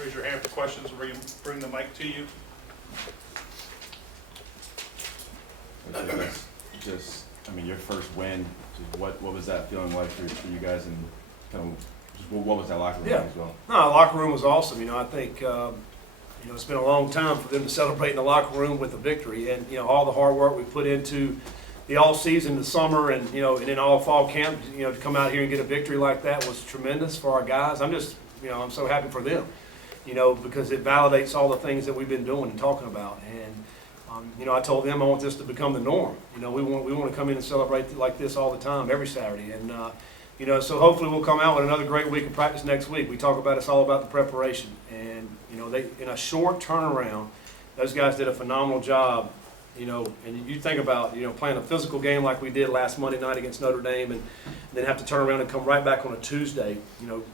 raise your hand for questions. We'll bring the mic to you. Just, I mean, your first win, just what was that feeling like for you guys, and kind of just what was that locker room Yeah. as well? No, the locker room was awesome. I think, it's been a long time for them to celebrate in the locker room with a victory. And, all the hard work we put into the all-season, the summer, and, and then all fall camp, to come out here and get a victory like that was tremendous for our guys. I'm just, I'm so happy for them, because it validates all the things that we've been doing and talking about. And, I told them I want this to become the norm. We want to come in and celebrate like this all the time, every Saturday. And, so hopefully we'll come out with another great week of practice next week. We talk about it's all about the preparation. And, they in a short turnaround, those guys did a phenomenal job. And you think about, playing a physical game like we did last Monday night against Notre Dame, and then have to turn around and come right back on a Tuesday,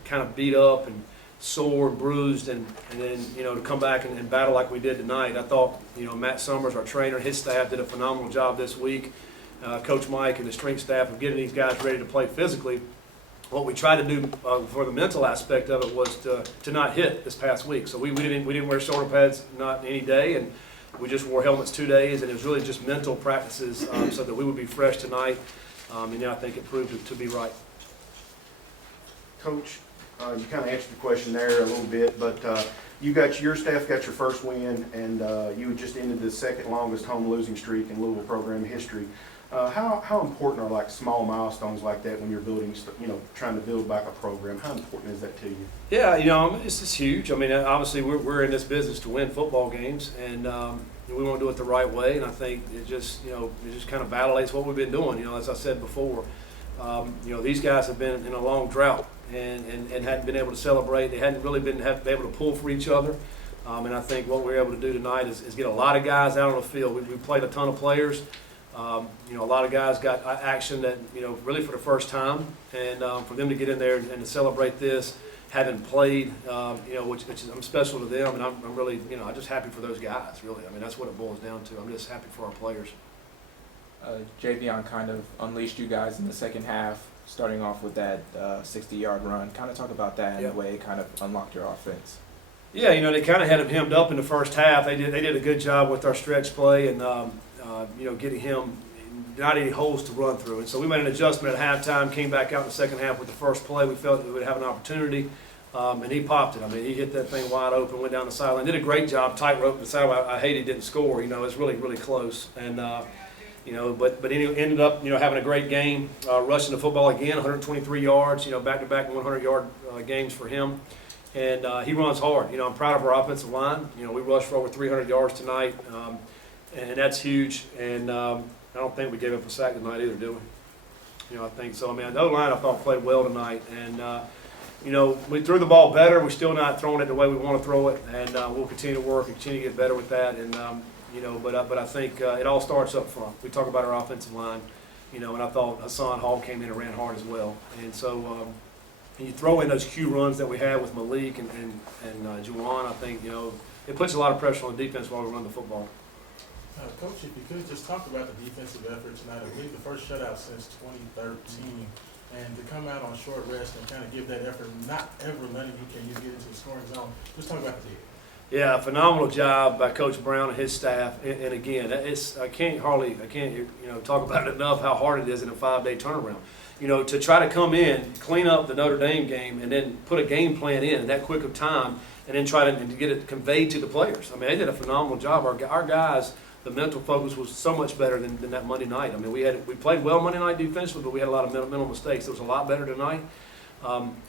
kind of beat up and sore and bruised, and then, to come back and battle like we did tonight. I thought, Matt Summers, our trainer, his staff did a phenomenal job this week. Coach Mike and the strength staff of getting these guys ready to play physically. What we tried to do for the mental aspect of it was to not hit this past week. So we didn't wear shoulder pads not any day, and we just wore helmets 2 days, and it was really just mental practices so that we would be fresh tonight. And I think it proved to be right. Coach, you kind of answered the question there a little bit, but your staff got your first win, and you had just ended the second longest home losing streak in Louisville program history. How important are like small milestones like that when you're building, trying to build back a program? How important is that to you? Yeah, it's just huge. I mean, obviously we're in this business to win football games, and we want to do it the right way. And I think it just kind of validates what we've been doing. As I said before, these guys have been in a long drought and hadn't been able to celebrate. They hadn't really been able to pull for each other. And I think what we're able to do tonight is get a lot of guys out on the field. We played a ton of players. A lot of guys got action that, really for the first time, and for them to get in there and to celebrate this, having played, which is, I'm special to them, and I'm really, I'm just happy for those guys, really. I mean, that's what it boils down to. I'm just happy for our players. Javion kind of unleashed you guys in the second half, starting off with that 60-yard run. Kind of talk about that and the way it kind of unlocked your offense. Yeah, they kind of had him hemmed up in the first half. They did a good job with our stretch play and, getting him not any holes to run through. And so we made an adjustment at halftime, came back out in the second half with the first play. We felt we would have an opportunity, and he popped it. I mean, he hit that thing wide open, went down the sideline, did a great job, tightrope the sideline. I hate he didn't score. It's really, really close. And, but he ended up, having a great game, rushing the football again, 123 yards, back-to-back 100-yard games for him. And he runs hard. I'm proud of our offensive line. We rushed for over 300 yards tonight, and that's huge. And I don't think we gave up a sack tonight either, do we? I think so. I mean, the O-line I thought played well tonight, and we threw the ball better. We're still not throwing it the way we want to throw it, and we'll continue to work and continue to get better with that. And but I think it all starts up front. We talk about our offensive line, and I thought Hassan Hall came in and ran hard as well. And so you throw in those Q runs that we had with Malik and Juwan, I think it puts a lot of pressure on the defense while we run the football. Coach, if you could just talk about the defensive effort tonight. I believe the first shutout since 2013, and to come out on short rest and kind of give that effort, not ever letting you get into the scoring zone. Just talk about the defense. Yeah, phenomenal job by Coach Brown and his staff. And again, I can't talk about it enough how hard it is in a 5-day turnaround. To try to come in, clean up the Notre Dame game, and then put a game plan in that quick of time, and then try to get it conveyed to the players. I mean, they did a phenomenal job. Our guys. The mental focus was so much better than that Monday night. I mean, we played well Monday night defensively, but we had a lot of mental mistakes. It was a lot better tonight.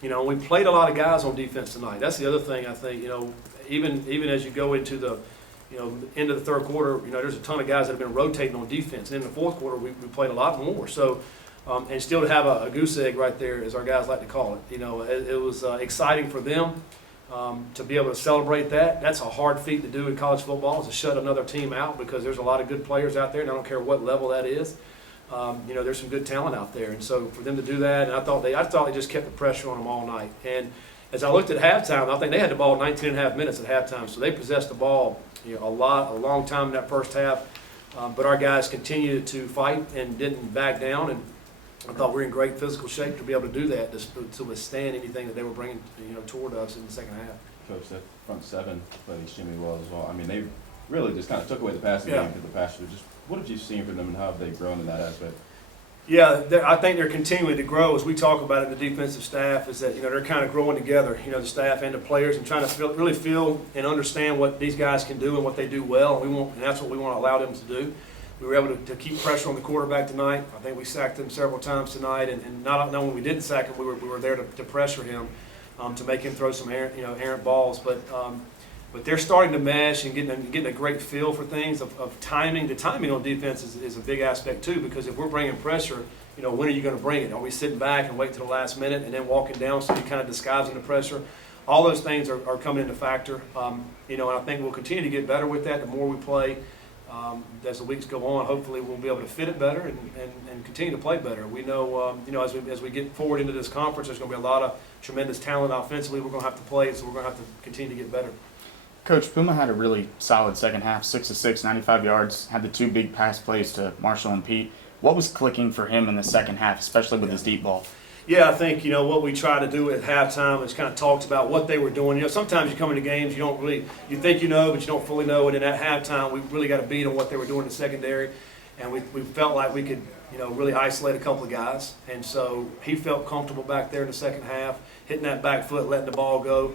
We played a lot of guys on defense tonight. That's the other thing I think. Even as you go into the end of the third quarter, there's a ton of guys that have been rotating on defense. And in the fourth quarter, we played a lot more. So, and still to have a goose egg right there, as our guys like to call it. It was exciting for them. To be able to celebrate that, that's a hard feat to do in college football, is to shut another team out, because there's a lot of good players out there, and I don't care what level that is. There's some good talent out there, and so for them to do that, and I thought they just kept the pressure on them all night. And as I looked at halftime, I think they had the ball 19 and a half minutes at halftime, so they possessed the ball a long time in that first half. But our guys continued to fight and didn't back down, and I thought we were in great physical shape to be able to do that, to withstand anything that they were bringing toward us in the second half. Coach, that front seven played extremely well as well. I mean, they really just kind of took away the passing Yeah. game for the past year. Just what have you seen from them and how have they grown in that aspect? Yeah, I think they're continuing to grow as we talk about it in the defensive staff. Is that they're kind of growing together. The staff and the players, and trying to really feel and understand what these guys can do and what they do well. And that's what we want to allow them to do. We were able to keep pressure on the quarterback tonight. I think we sacked him several times tonight, and not knowing when we didn't sack him, we were there to pressure him, to make him throw some errant balls. But they're starting to mesh and getting a great feel for things of timing. The timing on defense is a big aspect too, because if we're bringing pressure, when are you going to bring it? Are we sitting back and wait till the last minute and then walking down so you kind of disguising the pressure? All those things are coming into factor. And I think we'll continue to get better with that the more we play. As the weeks go on, hopefully we'll be able to fit it better and continue to play better. We know, as we get forward into this conference, there's going to be a lot of tremendous talent offensively we're going to have to play, so we're going to have to continue to get better. Coach, Puma had a really solid second half, 6 of 6, 95 yards, had the 2 big pass plays to Marshall and Pete. What was clicking for him in the second half, especially with his deep ball? Yeah, I think, what we try to do at halftime is kind of talked about what they were doing. Sometimes you come into games, you think you know, but you don't fully know. And then at halftime, we really got a beat on what they were doing in the secondary. And we felt like we could, really isolate a couple of guys. And so he felt comfortable back there in the second half, hitting that back foot, letting the ball go.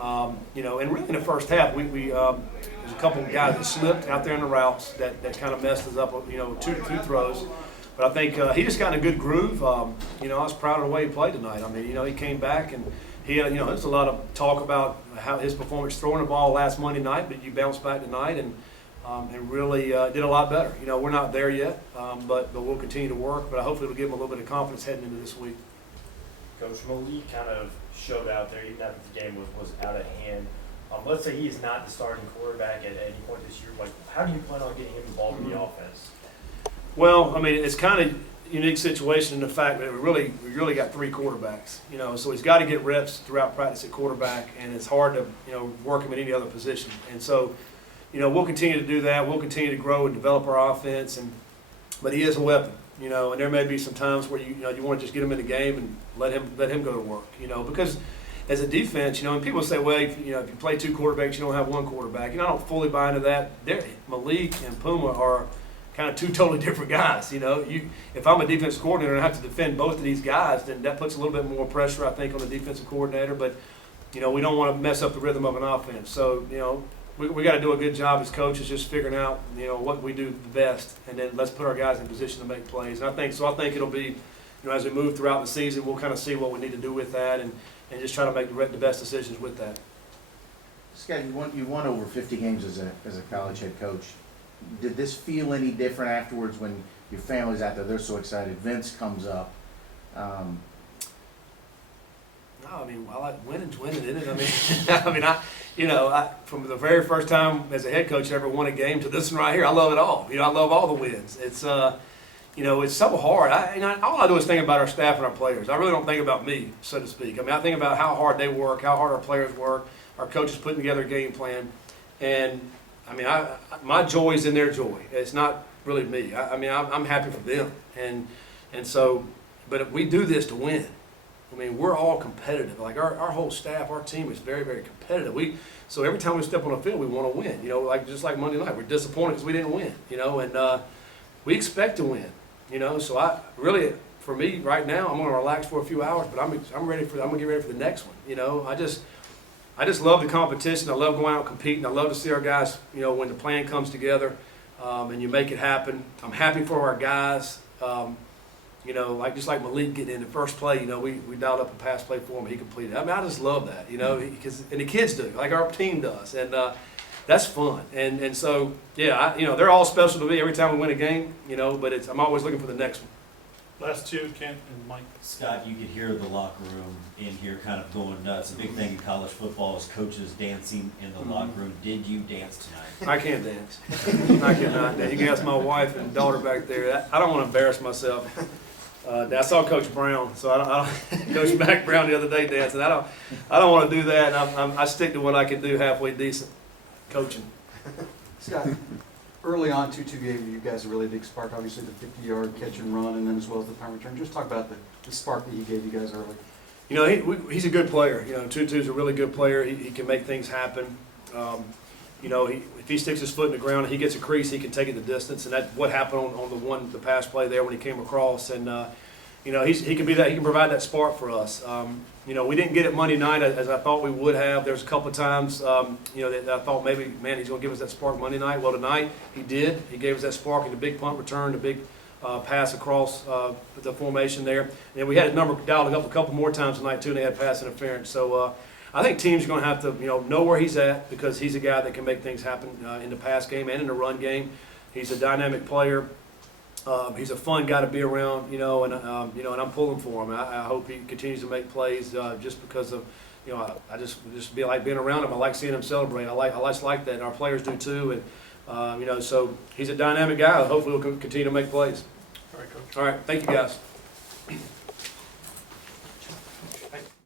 And really in the first half, there's a couple of guys that slipped out there in the routes that kind of messed us up, two throws. But I think he just got in a good groove. I was proud of the way he played tonight. I mean, he came back and he had, there's a lot of talk about how his performance throwing the ball last Monday night, but you bounced back tonight and really did a lot better. We're not there yet, but we'll continue to work. But hopefully it'll give him a little bit of confidence heading into this week. Coach, Malik kind of showed out there, even after the game was out of hand. Let's say he is not the starting quarterback at any point this year. How do you plan on getting him involved in the offense? Well, I mean, it's kind of a unique situation in the fact that we really got 3 quarterbacks. So he's got to get reps throughout practice at quarterback, and it's hard to work him at any other position. And so, we'll continue to do that. We'll continue to grow and develop our offense, but he is a weapon. And there may be some times where you want to just get him in the game and let him go to work. Because as a defense, and people say, well, if you play 2 quarterbacks, you don't have 1 quarterback. I don't fully buy into that. Malik and Puma are kind of 2 totally different guys. If I'm a defensive coordinator and I have to defend both of these guys, then that puts a little bit more pressure, I think, on the defensive coordinator. But we don't want to mess up the rhythm of an offense. So we got to do a good job as coaches, just figuring out what we do the best, and then let's put our guys in position to make plays. And I think it'll be as we move throughout the season, we'll kind of see what we need to do with that, and just try to make the best decisions with that. Scott, you won over 50 games as a college head coach. Did this feel any different afterwards when your family's out there? They're so excited. Vince comes up. No, I mean, I like winning's winning, isn't it? I from the very first time as a head coach I ever won a game to this one right here, I love it all. I love all the wins. It's it's so hard. All I do is think about our staff and our players. I really don't think about me, so to speak. I think about how hard they work, how hard our players work, our coaches putting together a game plan, and my joy is in their joy. It's not really me. I'm happy for them, and so, but we do this to win. We're all competitive. Like our whole staff, our team is very, very competitive. So every time we step on the field, we want to win. Just like Monday night, we're disappointed because we didn't win. And we expect to win. So for me right now, I'm going to relax for a few hours, but I'm going to get ready for the next one. I just love the competition. I love going out and competing. I love to see our guys, when the plan comes together and you make it happen. I'm happy for our guys. Just like Malik getting in the first play, we dialed up a pass play for him. He completed. I just love that, and the kids do, like our team does, and that's fun. And so, yeah, they're all special to me every time we win a game, but I'm always looking for the next one. Last 2, Kent and Mike. Scott, you could hear the locker room in here kind of going nuts. A big thing in college football is coaches dancing in the locker room. Did you dance tonight? I can't dance. I cannot dance. You can ask my wife and daughter back there. I don't want to embarrass myself. I saw Coach Brown, so I don't Coach Mac Brown the other day dancing. I don't want to do that. I stick to what I can do halfway decent, coaching. Scott, early on, 2-2 game, you guys really big spark. Obviously, the 50-yard catch and run, and then as well as the punt return. Just talk about the spark that you gave you guys early. You know, he's a good player. You know, Tutu's a really good player. He can make things happen. You know, if he sticks his foot in the ground and he gets a crease, he can take it the distance. And that's what happened on the pass play there when he came across. And, you know, he can be that. He can provide that spark for us. You know, we didn't get it Monday night as I thought we would have. There's a couple of times, you know, that I thought maybe, man, he's going to give us that spark Monday night. Well, tonight he did. He gave us that spark in the big punt return, the big pass across the formation there. And we had his number dialed up a couple more times tonight, too, and they had pass interference. So I think teams are going to have to, you know where he's at, because he's a guy that can make things happen in the pass game and in the run game. He's a dynamic player. He's a fun guy to be around, you know, and I'm pulling for him. I hope he continues to make plays just because of, you know, I just be like being around him. I like seeing him celebrate. I just like that, and our players do too. And you know, so he's a dynamic guy. Hopefully, we'll continue to make plays. All right, Coach. All right, thank you guys.